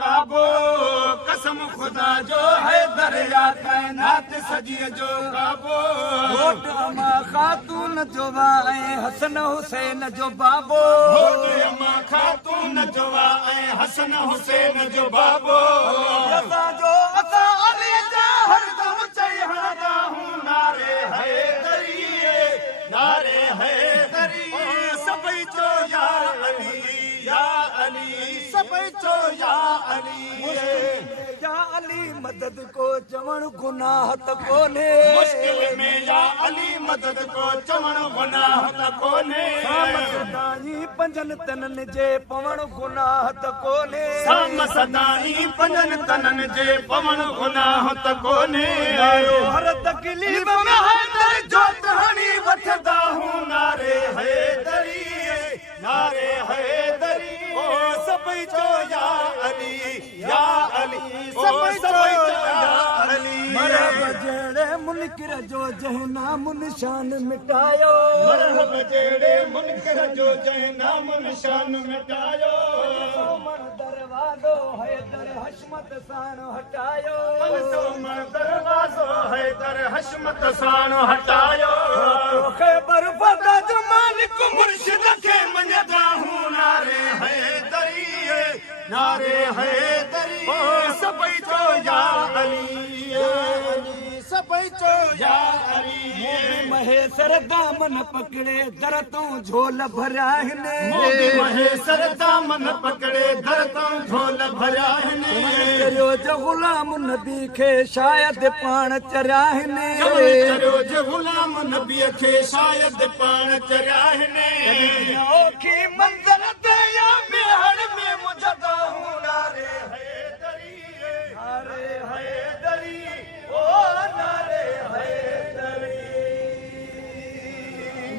काबो कसम खुदा जो है दरिया कायनात सजी जो काबो घोट अमा खातून जो वाए हसन हुसैन जो बाबो अमा खातून जो वाए हसन हुसैन जो बाबो असा जो असा अली जा हरदम चढ़दा हूँ नारे है दरिए नारे है दरिए सबई चो या अली सबई चो या अली या अली मदद को चवण गुनाह त कोने मुश्किल में या अली मदद को चवण गुनाह त कोने सदाई पंजन तनन जे पवण गुनाह त कोने सदाई पंजन तनन जे पवण गुनाह त कोने हर तकलीफ़ में हैदर जो कहानी वठदा हूँ नारे है दरिए नारे है दरिए ओ सबई चो या अली सबई चो या अली मरहब जेड़े मुनकिर जो जहनाम निशान मिटायो मरहब जेड़े मुनकिर जो जहनाम निशान मिटायो मन दरवाजो हैदर हशमत साण हटायो दरवाजो हैदर हशमत साण हटायो खैबर फदा जो मालिक मुर्शिद खे मञदा हूँ नारे है दरिए नारे है दरिए सबई चो या अली सबई चो या अली महेसर दामन पकड़े दर तूं झोल भरिया हिने महेसर दामन पकड़े दर तूं झोल भरिया हिने करियो जो गुलाम नबी खे शायद पाण चरिया हिने करियो जो गुलाम नबी खे शायद पाण चरिया हिने ओखी मंज़र ते